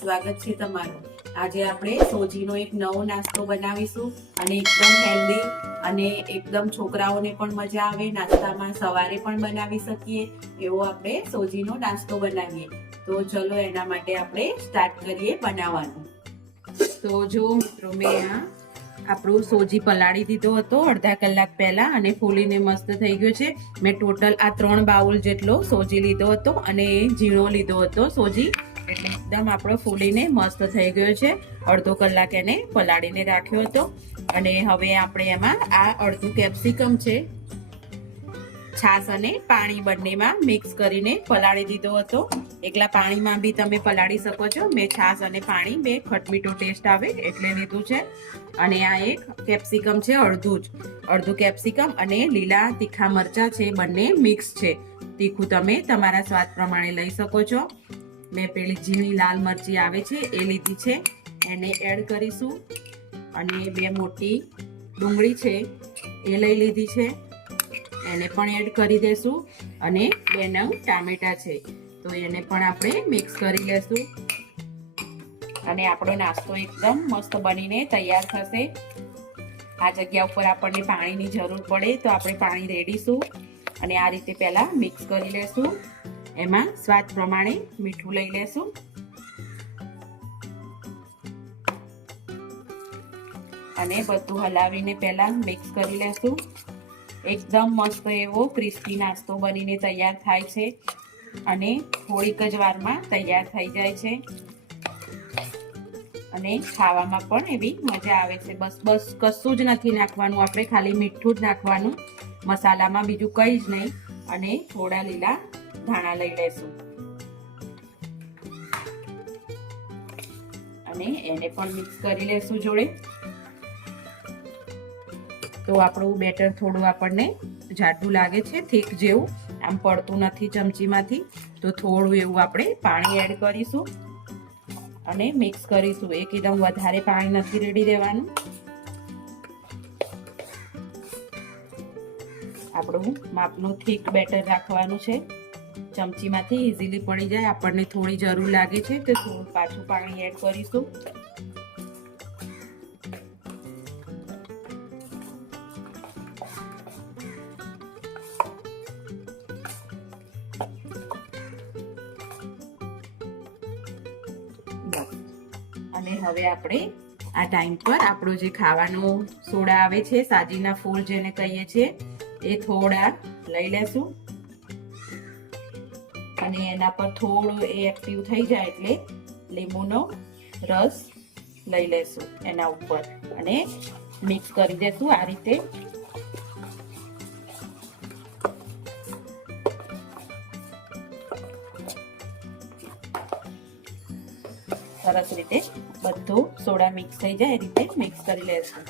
સ્વાગત છે તમારું। આજે આપણે સોજીનો એક નવો નાસ્તો બનાવીશું અને એકદમ હેલ્ધી અને એકદમ છોકરાઓને પણ મજા આવે, નાસ્તામાં સવારે પણ બનાવી શકીએ એવો આપણે સોજીનો નાસ્તો બનાવીએ। તો ચલો એના માટે આપણે સ્ટાર્ટ કરીએ બનાવવાનું। તો જો મિત્રો મેં આપણું સોજી પલાળી દીધો હતો અડધા કલાક પહેલા અને ફૂલીને મસ્ત થઈ ગયો છે। મેં ટોટલ આ 3 બાઉલ જેટલો સોજી લીધો હતો અને ઝીણો લીધો હતો સોજી, એટલે એકદમ આપણો ફૂલીને મસ્ત થઈ ગયો છે। અડધો કલાક એને પલાળીને રાખ્યો હતો અને હવે આપણે એમાં આ અડધું કેપ્સિકમ છે છાશ અને પાણી બંનેમાં મિક્સ કરીને પલાળી દીધો હતો। એકલા પાણીમાં બી તમે પલાળી શકો છો, મેં છાશ અને પાણી બે ખટમીઠો ટેસ્ટ આવે એટલે લીધું છે। અને આ એક કેપ્સિકમ છે અડધું કેપ્સિકમ અને લીલા તીખા મરચા છે, બંને મિક્સ છે। તીખું તમે તમારા સ્વાદ પ્રમાણે લઈ શકો છો। મેં પેલી ઝીણી લાલ મરચી આવે છે એ લીધી છે, એને એડ કરીશું। અને 2 મોટી ડુંગળી છે એ લઈ લીધી છે, એને પણ એડ કરી દેશું। અને 2 નંગ ટામેટા છે તો એને પણ આપણે મિક્સ કરી લેશું અને આપણો નાસ્તો એકદમ મસ્ત બનીને તૈયાર થશે। આ જગ્યા ઉપર આપણને પાણીની જરૂર પડે તો આપણે પાણી રેડીશું અને આ રીતે પહેલા મિક્સ કરી લેશું। એમાં સ્વાદ પ્રમાણે મીઠું લઈ લેશું અને બધું હલાવીને પહેલા મિક્સ કરી લેશું। એકદમ મસ્ત એવો ક્રિસ્પી નાસ્તો બનીને તૈયાર થાય છે અને થોડીક જ વારમાં તૈયાર થઈ જાય છે અને ખાવામાં પણ એવી મજા આવે છે। બસ કશું જ નથી નાખવાનું, આપણે ખાલી મીઠું જ નાખવાનું, મસાલામાં બીજું કંઈ જ નહીં। અને થોડા લીલા ધાણા લઈ લેશું અને એને પણ મિક્સ કરી લેશું જોડે। તો આપણું બેટર થોડું આપણને જાડું લાગે છે, થીક જેવું, આમ પડતું નથી ચમચીમાંથી, તો થોડું એવું આપણે પાણી એડ કરીશું અને મિક્સ કરીશું। એકદમ વધારે પાણી નથી રેડી દેવાનું, આપણું માપનું થીક બેટર રાખવાનું છે। ચમચીમાંથી ઇઝીલી પડી જાય, આપણને થોડી જરૂર લાગે છે તો થોડું પાછું પાણી એડ કરીશું। અને હવે આપણે આ ટાઈમ પર આપણો જે ખાવાનો સોડા આવે છે, સાજીના ફૂલ જેને કહીએ છીએ, એ થોડા લઈ લેશું અને એના પર થોડું એ એક્ટિવ થઈ જાય એટલે લીંબુનો રસ લઈ લેશું એના ઉપર અને મિક્સ કરી દેશું આ રીતે। સરસ રીતે બધું સોડા મિક્સ થઈ જાય એ રીતે મિક્સ કરી લેશું।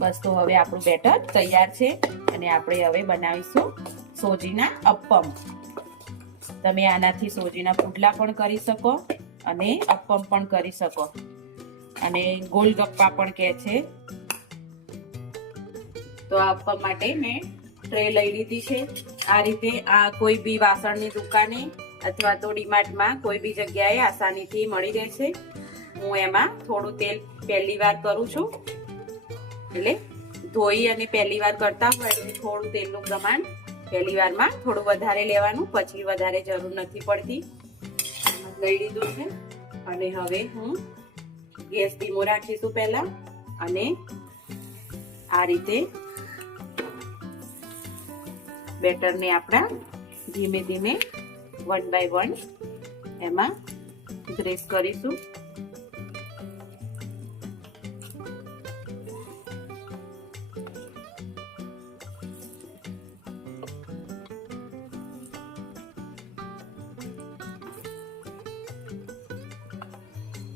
બસ તો હવે આપણું બેટર તૈયાર છે અને આપણે હવે બનાવીશું સોજીના અપ્પમ। તમે આનાથી સોજીના પુડલા પણ કરી શકો અને અપ્પમ પણ કરી શકો અને ગોલગપ્પા પણ કહે છે। તો આ અપ્પમ માટે મેં ટ્રે લઈ લીધી છે। આ રીતે આ કોઈ બી વાસણની દુકાને અથવા તો ડીમાર્ટમાં કોઈ બી જગ્યાએ આસાનીથી મળી રહેશે। હું એમાં થોડું તેલ પહેલી વાર કરું છું, એટલે ધોઈ અને પહેલી વાર કરતા હોય એટલે થોડું તેલનું પ્રમાણ પહેલી વારમાં થોડું વધારે લેવાનું, પછી વધારે જરૂર નથી પડતી। લઈ લીધું છે અને હવે હું ગેસ ધીમો રાખીશું પહેલા અને આ રીતે બેટરને આપણા ધીમે ધીમે 1 by 1 એમાં ગ્રેસ કરીશું।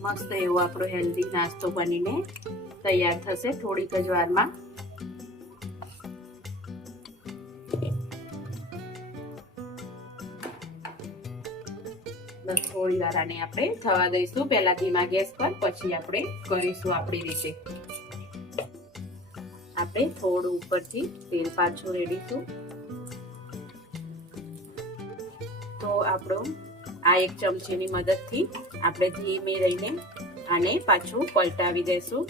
મસ્ત એવો આપણો હેલ્ધી નાસ્તો બનીને તૈયાર થશે થોડીક જ વારમાં। થોડી વાર આને આપણે થવા દઈશું, પહેલા ધીમા ગેસ પર, પછી આપણે કરીશું આપણી રીતે। આપણે થોડું ઉપરથી તેલ પાછું રેડીશું તો આપણો આ એક ચમચીની મદદથી આપણે ધીમે રહીને આને પાછું પલટાવી દેશું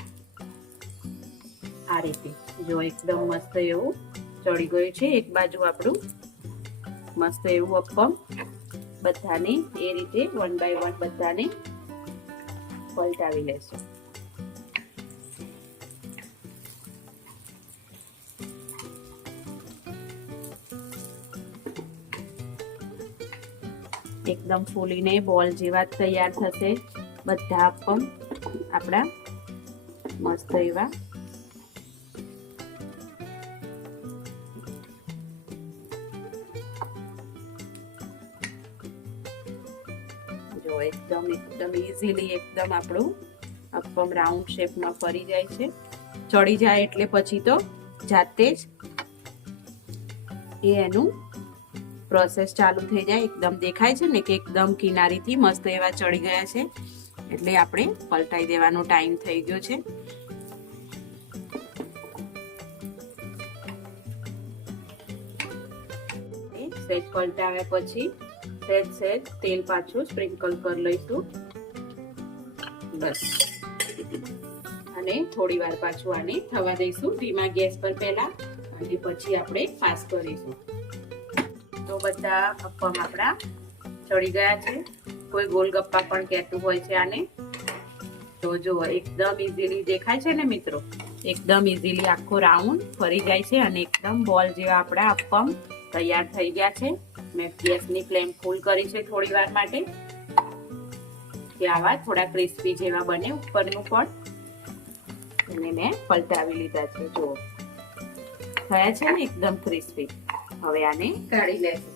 આ રીતે. જો એકદમ મસ્ત એવું ચડી ગયું છે. એક બાજુ આપણું મસ્ત એવું અપ્પમ બધાને એ રીતે 1 બાય 1 બધાને પલટાવી લેશું. એકદમ ફૂલીને બોલ જેવા તૈયાર થશે બધા અપ્પમ આપણા મસ્ત એવા. જો એકદમ ઈઝીલી એકદમ આપણું અપ્પમ રાઉન્ડ શેપમાં ફરી જાય છે. ચડી જાય એટલે પછી તો જાતે જ એનું પ્રોસેસ ચાલુ થઈ જાય. એકદમ દેખાય છે ને કે એકદમ કિનારીથી મસ્ત એવા ચડી ગયા છે એટલે આપણે પલટાઈ દેવાનો ટાઈમ થઈ ગયો છે. સેજ પલટાવ્યા પછી સેજ તેલ પાછું સ્પ્રિંકલ કરી લઈશું બસ. અને થોડી વાર પાછું આને થવા દઈશું ધીમા ગેસ પર પહેલા અને પછી આપણે ફાસ્ટ કરીશું. તો બધા અપ્પમ આપણા ચડી ગયા છે. કોઈ ગોલગપ્પા પણ કહેતું હોય છે આને. તો જો એકદમ ઈઝીલી દેખાય છે ને મિત્રો, એકદમ ઈઝીલી આખો રાઉન્ડ ફરી જાય છે અને એકદમ બોલ જેવા આપણા અપ્પમ તૈયાર થઈ ગયા છે. મેં ગેસની ફ્લેમ ફૂલ કરી છે થોડી વાર માટે કે આવા થોડા ક્રિસ્પી જેવા બને ઉપરનું પણ. અને મેં પલટાવી લીધા છે. જુઓ થયા છે ને એકદમ ક્રિસ્પી. હવે આને કાઢી લેશું.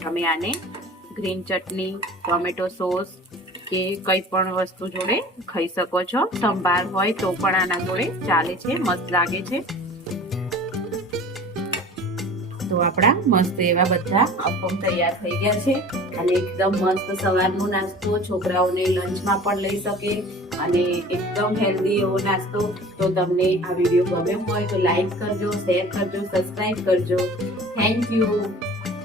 તમે આને ગ્રીન ચટણી, ટોમેટો સોસ કે કઈ પણ વસ્તુ જોડે ખાઈ શકો છો. સંભાર હોય તો પણ આના જોડે ચાલે છે, મસ્ત લાગે છે. તો આપણા મસ્ત એવા બધા અપ્પમ તૈયાર થઈ ગયા છે અને એકદમ મસ્ત સવારનો નાસ્તો છોકરાઓને લંચમાં પણ લઈ શકે અને એકદમ હેલ્ધી એવો નાસ્તો. તો તમને આ વિડીયો ગમ્યો હોય તો લાઈક કરજો, શેર કરજો, સબસ્ક્રાઇબ કરજો. Thank you.